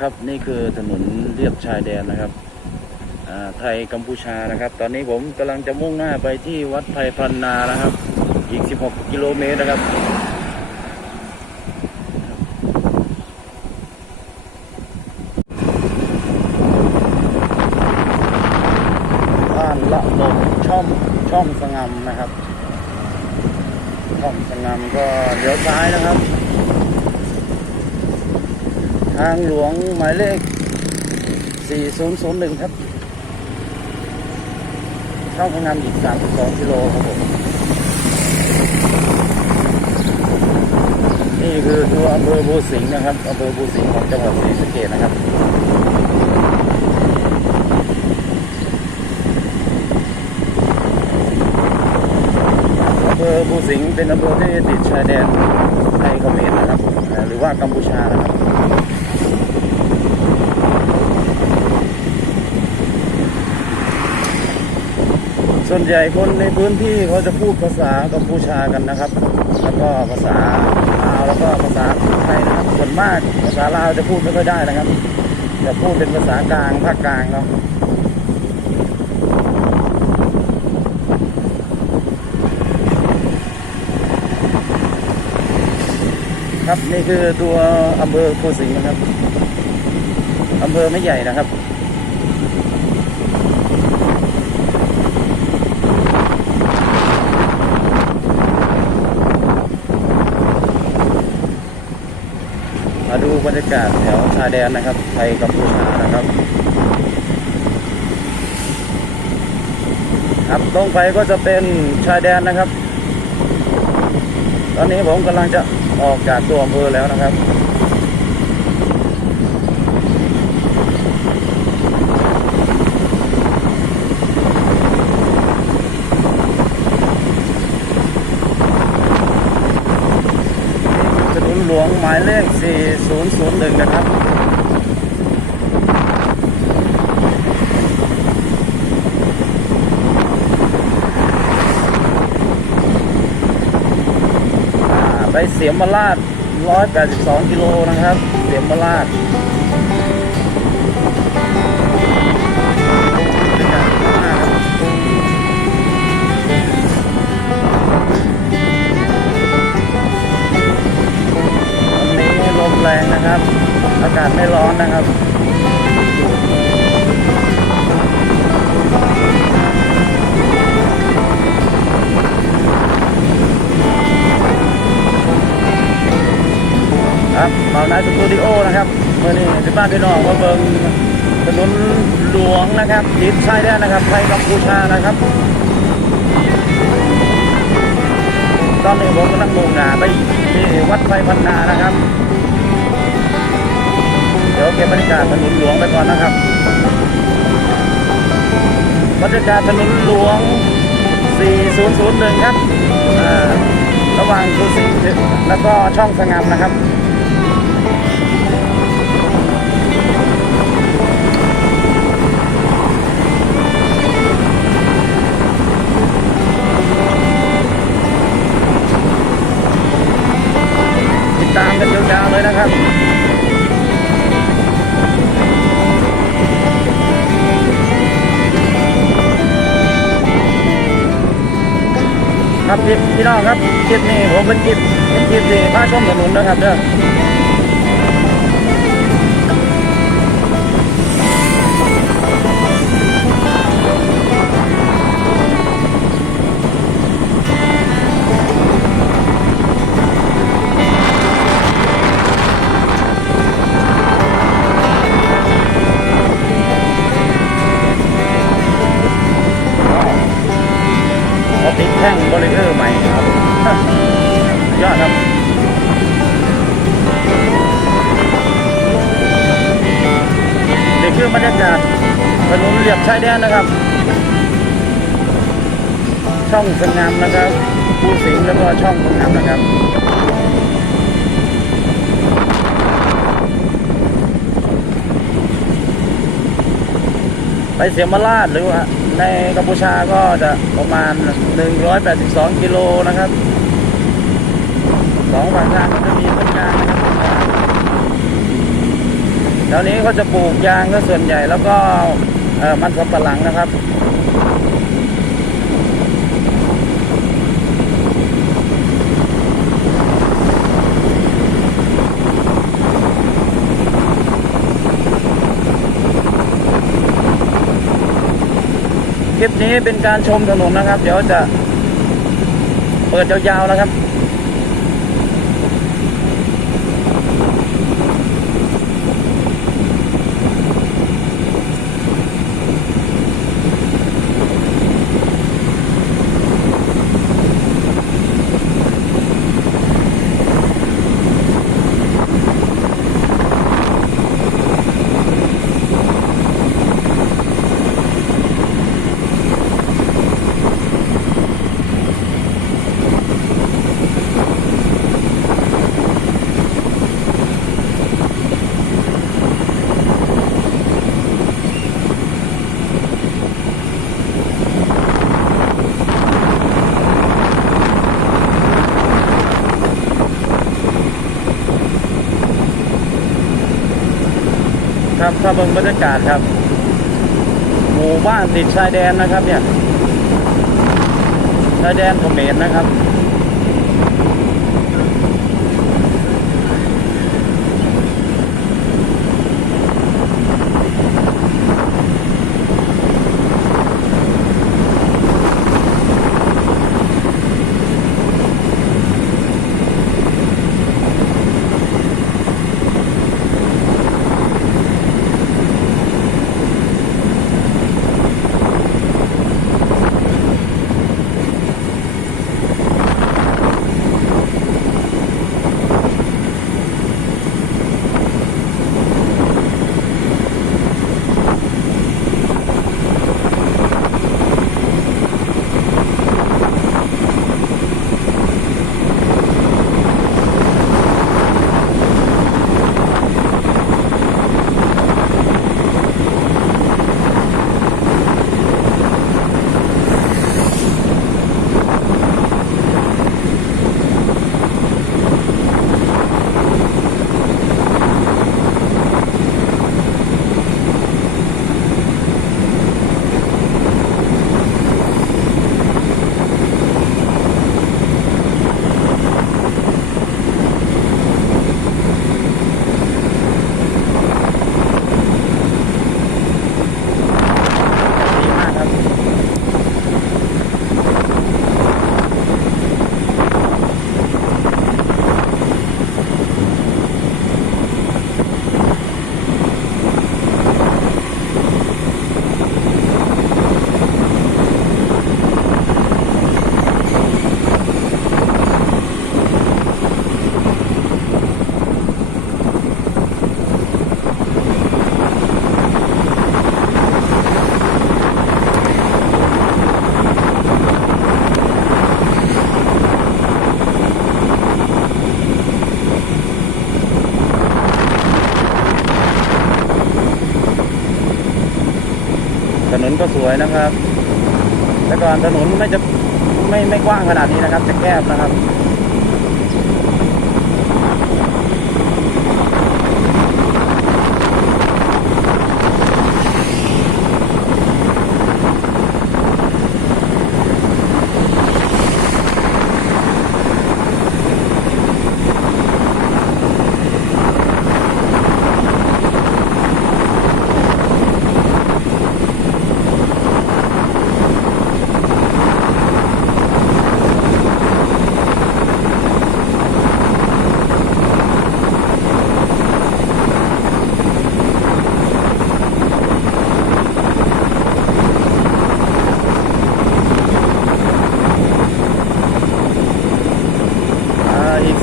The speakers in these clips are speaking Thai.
ครับนี่คือถนนเลียบชายแดนนะครับไทยกัมพูชานะครับ ตอนนี้ผมกำลังจะมุ่งหน้าไปที่วัดไทยพันนานะครับ อีก 16 กิโลเมตรนะครับ บ้านละลมช่องช่องสงงำนะครับ ช่องสงงำก็เลี้ยวซ้ายนะครับ ทางหลวงหมายเลข 4001 ครับช่องสงงำอีก 32กิโลครับผม นี่คือตัวอำเภอบูสิงห์นะครับอำเภอบูสิงห์ของจังหวัดศรีสะเกษนะครับอำเภอภูสิงห์เป็นอำเภอที่ติดชายแดนไทยเขมรนะครับ หรือว่ากัมพูชานะครับ ส่วนใหญ่คนในพื้นที่เขาจะพูดภาษากัมพูชากันนะครับ แล้วก็ภาษาลาวแล้วก็ภาษาไทยนะครับส่วนมากภาษาลาวจะพูดไม่ค่อยได้นะครับจะพูดเป็นภาษากลางภาคกลางเนาะครับนี่คือตัวอำเภอโคสิงห์นะครับอำเภอไม่ใหญ่นะครับ ดูบรรยากาศแถวชายแดนนะครับ ไทยกัมพูชานะครับ ครับตรงไปก็จะเป็นชายแดนนะครับ ตอนนี้ผมกำลังจะออกจากตัวอำเภอแล้วนะครับ หลวงหมายเลข 4001 นะครับไปเสียมราช182 กิโลนะครับ เสียมราช แรงนะครับ อากาศไม่ร้อนนะครับครับเมาไนท์สตูดิโอนะครับเมื่อนี้ที่บ้านพี่น้องมาเบิ่งถนนหลวงนะครับติดชายแดนนะครับไทยกัมพูชานะครับ ตอนนี้ผมกำลังมุ่งหน้าไปที่วัดไฟพันนานะครับ เดี๋ยวเก็บบรรยากาศถนนหลวงไปก่อนนะครับบรรยากาศถนนหลวง 4001 ครับอ่าระหว่างกุสิงห์แล้วก็ช่องสงามนะครับ ครับพี่พี่น้องครับคลิปนี้ผมเป็นคลิปเป็นคลิปที่พาชมถนนนะครับเด้อ บริเวณใหม่ครับยอดครับนี่คือบรรยากาศถนนเรียบชายแดนนะครับ ช่องสงงามนะครับผู้สิงห์แล้วก็ช่องสงงามนะครับ ไปเสียมาลาดหรือว่าในกัมพูชาก็จะประมาณ 182 กิโลนะครับสองฝั่งทางก็จะมีต้นยางนะครับแถวนี้เขาจะปลูกยางก็ส่วนใหญ่แล้วก็มันสำปะหลังนะครับ คลิปนี้เป็นการชมถนนนะครับ เดี๋ยวจะเปิดยาวๆนะครับ ครับถ้าเบิ่งบรรยากาศครับ หมู่บ้านติดชายแดนนะครับเนี่ย ชายแดนเขมรนะครับ ถนนก็สวยนะครับ แต่ก่อนถนนไม่จะไม่ไม่กว้างขนาดนี้นะครับ จะแคบนะครับ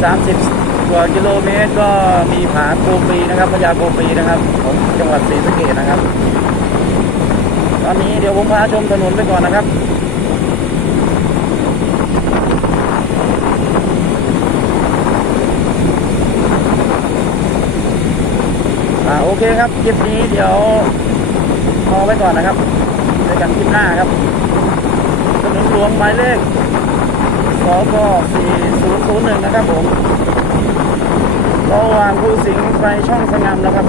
30กว่ากิโลเมตรก็มีผาโกปีนะครับพญาโกปีนะครับของจังหวัดศรีสะเกษนะครับ ตอนนี้เดี๋ยวผมพาชมถนนไปก่อนนะครับอ่าโอเคครับคลิปนี้เดี๋ยวพอไว้ก่อนนะครับเจอกันคลิปหน้าครับถนนหลวงหมายเลขสก 4001 นะครับผมระหว่างภูสิงห์ไปช่องสงามนะครับ